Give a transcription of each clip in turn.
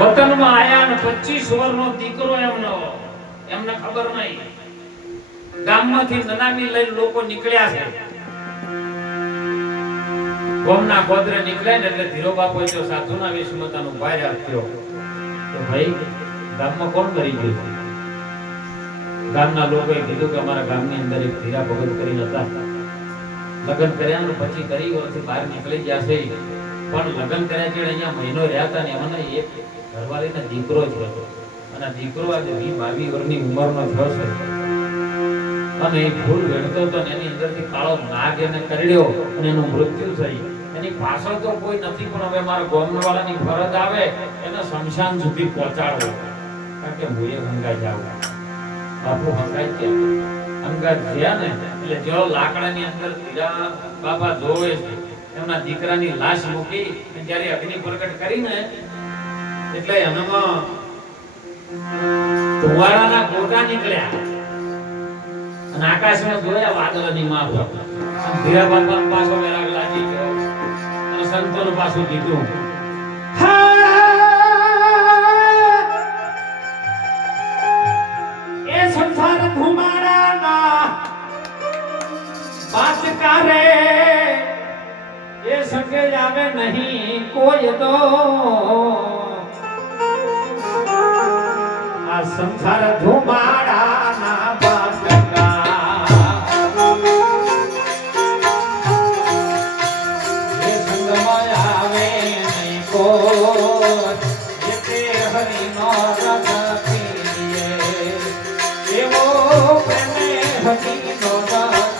વતનમાં આયા ને 25 વર્ષનો દીકરો એમને ખબર નહીં. ગામમાંથી નનામી લઈને લોકો નીકળ્યા છે. ગોમના ગોદરે નીકળ્યા ને એટલે ધીરો બાપો જો સાધુના વેશમાં ઉભા રહ્યા થયો કે ભાઈ ગામમાં કોણ કરી ગયું છે? ગામના લોકોએ કીધું કે અમારા ગામની અંદર એક ધીરા ભગત કરીને હતા. લગ્ન કર્યા ને પછી કરી વર્ષથી બહાર નીકળી ગયા છે. પણ લગ્ન કર્યા છે અહીંયા મહિનો રહ્યા હતા ને એમાં એક ઘરવાળીનો દીકરો જ હતો. અને દીકરો આજે 20-22 વર્ષની ઉંમરનો થયો છે. અને એ ફૂલ વેણતો હતો ને એની અંદરથી કાળો નાગ એને કરડ્યો અને એનું મૃત્યુ થયું. એની પાછળ તો કોઈ નથી, પણ હવે મારા ગામવાળાની ફરજ આવે એને શમશાન સુધી પહોંચાડવો. કારણ કે હું એ ગંગા જાઉં બાપુ હંગાઈ ગયા. અંગા ગયા ને એટલે જો લાકડાની અંદર ધીરા બાપા જોવે છે એમના દીકરાની લાશ મૂકી જ્યારે અગ્નિ પ્રગટ કરીને એટલે એનામાં ધુવાડાના ગોટા નીકળ્યા અને આકાશમાં જોયા વાદળની માફક. ધીરા બાપા પાછો વેરાગ લાગી ગયો અને સંતોનું પાછું કીધું એ સંસાર ધુમાડાના બાચકારે એ સકે આવે નહીં કોઈ તો. આ સંસાર ધુમાડાના બાચકા એ સંગમાં આવે નહીં કોઈ. એ તે હરિનો રસ પીએ એવો પ્રેમે હરિનો રસ.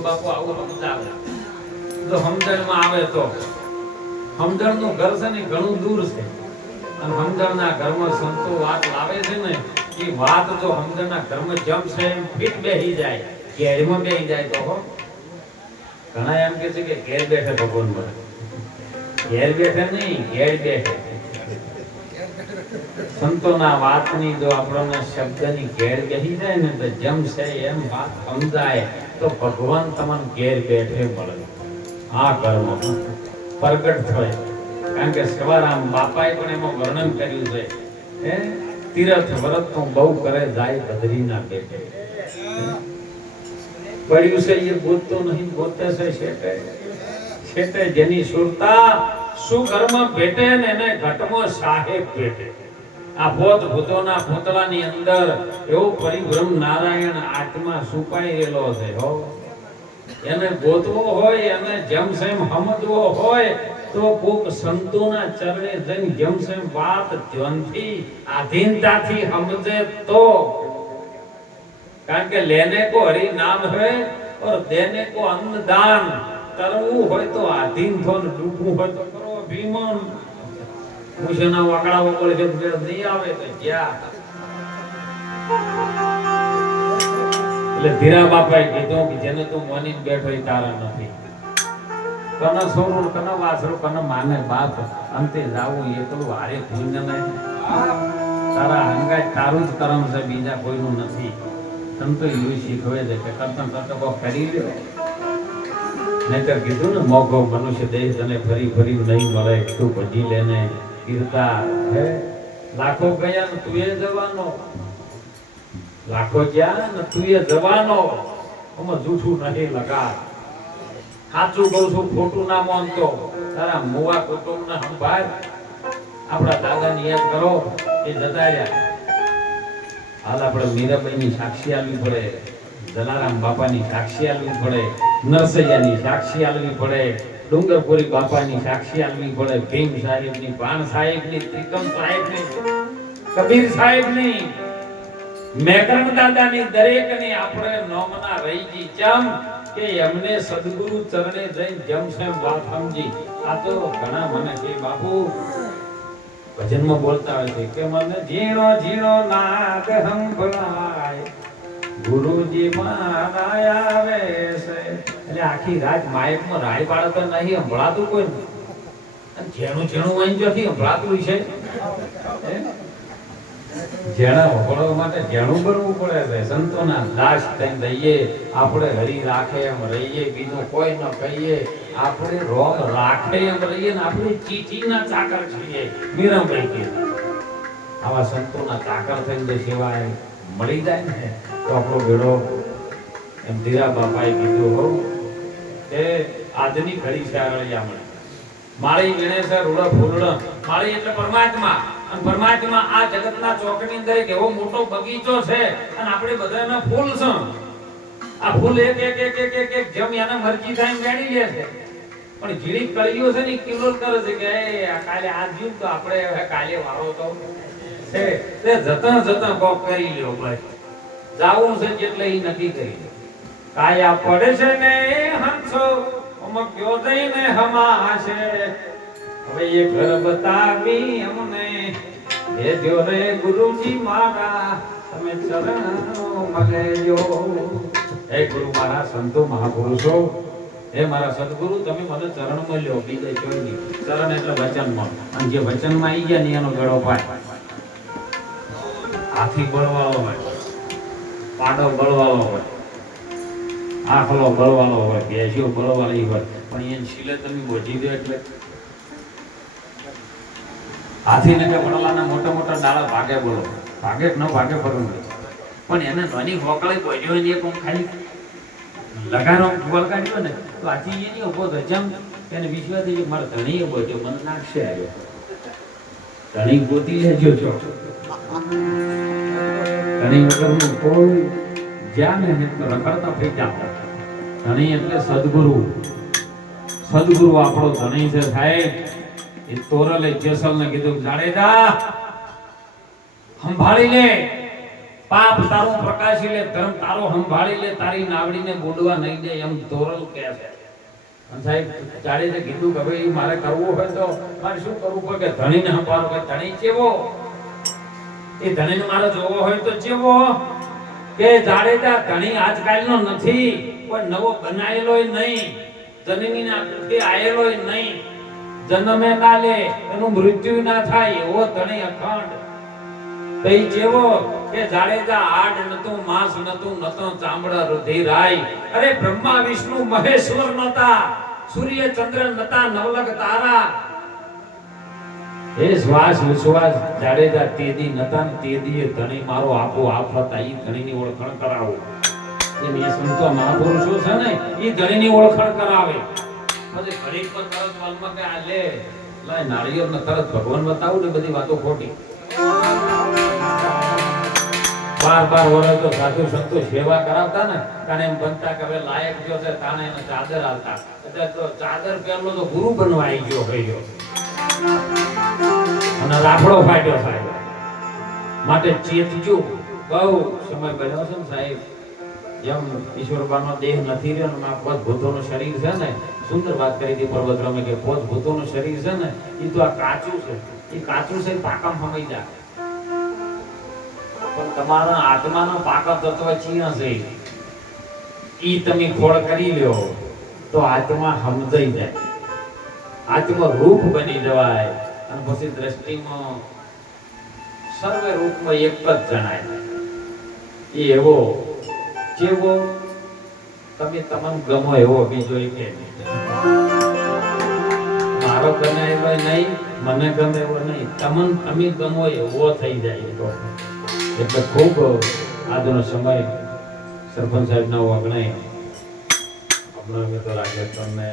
બાપુ આવું સમજાવે તો સમજણમાં આવે તો સમજણનું ઘર છે ને ઘણું દૂર છે અને સમજણના ઘરમાં સંતો વાત લાવે છે ને એ વાત જો સમજણના ઘરમાં જમશે એમ ફીટ બેસી જાય ઘેરમાં બેસી જાય તો ઘણા એમ કે છે કે ઘેર બેઠે ભગવાન મળે ઘેર બેઠે નહીં ઘેર બેઠે સંતોના વાતની જો આપણને શબ્દની ઘેર બેસી જાય ને તો જમશે એમ વાત સમજાય તો ભગવાન તમને ઘેર બેઠે મળે આ કર્મ પ્રગટ થાય કારણ કે સવારામ બાપાએ પણ એમાં વર્ણન કર્યું છે હે તીરથ વ્રત તો બહુ કરે જાય બદ્રીના બેટે પડ્યું છે એ ગોતતો નહીં ગોતે છે શેઠે શેઠે જેની સુરતા સુકર્મ ભેટે ને એને ઘટમો સાહેબ ભેટે આ બોધ ભૂતોના પૂતળાની અંદર એવો પરિબ્રહ્મ નારાયણ આત્મા છુપાયેલો છે હો એને ગોતવો હોય અને જેમસેમ સમજવો હોય તો કોક સંતોના ચરણે જઈને જેમસેમ વાત ધ્યાનથી આધીનતાથી સમજે તો કારણ કે લેને કો હરિ નામ है और देने को अन्नदान કરવું હોય તો આધીન થોન ડૂબવું હોય તો કરો અભિમાન મુશના વાકડા વગળ જે નહીં આવે તો ક્યાં એટલે ધીરા બાપાએ કીધું કે જેને તું માની બેઠો એ તારા નથી કનો સોરું કનો વાસરું કનો માને બાપ અંતે જાવું એકલું હારે ભૂંજ નહીં તારા હંગાય તારું જ કરમ છે બીજા કોઈનું નથી સંતો એવું શીખવે છે કે કરતા કરતા કરી લે નહીતર કીધું ને મોઘો મનુષ્ય દેહ તને ફરી ફરી નહીં મળે તું ભજી લેને કીર્તા હે લાખો ગયા ને તું એ જવાનો લાખો ગયા ને તું એ જવાનો આમાં જૂઠું નહીં લગા સાચું કહું છું ખોટું ના માનતો તારા મુવા કુટુંબ ને સંભાળ આપણા દાદાની યાદ કરો એ જતા રહ્યા હાલ આપણે મીરાબાઈની સાક્ષી આલવી પડે જલારામ બાપાની સાક્ષી આલવી પડે નરસૈયાની સાક્ષી આલવી પડે ડુંગરપુરી બાપાની સાક્ષી આલવી પડે ભીમ સાહેબની ભાણ સાહેબની ત્રિકમ સાહેબની કબીર સાહેબની મેકરણ દાદાની દરેકની આપણે નોમના રહીજી ચમ કે એમને સદગુરુ ચરણે જઈને જમસેમ વાત સમજી આ તો ઘણા મને કે બાપુ ભજનમાં બોલતા હોય છે કે મને ઝીણો ઝીણો નાદ સંભળાય ગુરુજી મારા આવે છે એટલે આખી રાત માઇકમાં રાય પાડે તો નહીં સંભળાતું કોઈ અને જેનું જેનું વાંચી જોથી સંભળાતું છે જેણા વખોડવા માટે જેણું કરવું પડે છે સંતોના દાસ થઈ દઈએ આપણે હરી રાખે એમ રહીએ બીજું કોઈ ન કહીએ આપણે રોગ રાખે એમ રહીએ ને આપણે ચીઠીના ચાકર છીએ મીરાબાઈ કે આવા સંતોના ચાકર થઈને સેવા મળી જાય ને તો આપણો બેડો એમ ધીરા બાપાએ કીધું હો એ આજની ઘડી છે આરળિયા મળે માળી ગણે છે રૂડા ફૂલડા માળી એટલે પરમાત્મા અને પરમાત્મા આ જગતના ચોકની અંદર એક એવો મોટો બગીચો છે અને આપણે બધાના ફૂલ છે આ ફૂલ એક એક એક એક એક એક જમ એના મરજી થાય ગાડી લે છે પણ જીડી કળીઓ છે ને કિલોલ કરે છે કે આ કાલે આ જીવ તો આપણે હવે કાલે વારો તો છે તે જતા જતા કોક કરી લ્યો ભાઈ જાવું છે એટલે ઈ નક્કી કરી કાયા પડે છે ને હંસો અમક ગયો દઈને હમાશે હવે એ ઘર બતાવી અમને એ જો રે ગુરુજી મારા તમે ચરણો મળેજો હે ગુરુ મારા સંતો મહાપુરુષો હે મારા સદગુરુ તમે મને ચરણ મળ્યો બીજે કોઈ નહીં ચરણ એટલે વચનમાં અને જે વચનમાં આવી ગયા ને એનો ગળો પાય હાથી બળવાળો હોય પાડો બળવાળો હોય આખલો બળવાળો હોય બેસ્યો બળવાળી હોય પણ એને શીલે તમે બોજી દો એટલે હાથીને કે વડલાના મોટા મોટા ડાળા ભાગે બોલો ભાગે ન ભાગે ફરવું પણ એને નાની હોકળી બોલ્યો ને એક ખાલી લગારો વળગાડ્યો ને તો આથી એની ઉભો તો જેમ એને વિશ્વાસ થઈ મારે ધણી બોલ્યો મને નાખશે આવ્યો ધણી ગોતી લેજો છો ધણી વગરનું કોઈ જ્યાં ને રખડતા થઈ જતા ધણી એટલે સદગુરુ સદગુરુ આપણો ધણી છે સાહેબ એ તોરલે જેસલ ને કીધું જાડેજા સંભાળી લે પાપ તારું પ્રકાશી લે, ધર્મ તારો સંભાળી લે, તારી નાવડીને બુડવા નહીં દે, એમ ધોરલ કહે છે. અને સાહેબ જાડેજે કીધું કે ભાઈ મારે કરવું હોય તો મારે શું કરવું પડે? કે ધણીને સંભાળો. કે ધણી કેવો? એ ધણીને મારે જોવો હોય તો કેવો? કે જાડેજા ધણી આજકાલનો નથી, કોઈ નવો બનાયેલોય નહીં, જનનીના કુખે આયેલોય નહીં, જન્મે ના લે, એનું મૃત્યુ ના થાય એવો ધણી અખંડ. તઈ જેવો કે જાડેજા આડ નતું, માંસ નતું, નતો ચામડા રુધિરાય. અરે બ્રહ્મા વિષ્ણુ મહેશ્વર નતા, સૂર્ય ચંદ્ર નતા, નવલખ તારા. એ શ્વાસ વિશ્વાસ જાડેજા તેદી નતા ને તેદી ધણી મારો આપો આપ હતા. ઈ ધણીની ઓળખાણ કરાવો. એ મેં સંતો મહાપુરુષો છે ને, ઈ ધણીની ઓળખાણ કરાવે. પછી ઘડીક પર તરત મનમાં કે આ લે લાય નાળિયેર ને તરત ભગવાન બતાવું ને, બધી વાતો ખોટી. 12 વર્ષ તો સાધુ સંતો સેવા કરાવતા ને, કારણ એમ બનતા કે હવે લાયક જો છે તાણે એને ચાદર આવતા. એટલે તો ચાદર પહેલો તો ગુરુ બનવા આવી ગયો ગયો અને રાફડો ફાટ્યો સાહેબ. માટે ચેતજો, બહુ સમય બન્યો છે ને સાહેબ. જેમ ઈશ્વરબાનો દેહ નથી રહ્યો ને, આ પોત ભૂતોનું શરીર છે ને, સુંદર વાત કરી હતી પર્વતરામે કે પોત ભૂતોનું શરીર છે ને, એ તો આ કાચું છે. એ કાચું છે પાકામ હમાઈ જાય, પણ તમારા આત્માનો પાકા તત્વ ચીયા છે, ઈ તમે ખોળ કરી લ્યો તો આત્મા સમજાઈ જાય, આત્મા રૂપ બની જવાય. અને પછી દ્રષ્ટિમાં સર્વે રૂપમાં એક જ જણાય. એ એવો જેવો તમે તમને ગમો એવો બીજો એક મારો ગમે એવો નહીં, મને ગમે એવો નહીં, તમે ગમો એવો થઈ જાય. તો એટલે ખૂબ આજનો સમય સરપંચ સાહેબ ના વગણે આપણે તો રાખે તમને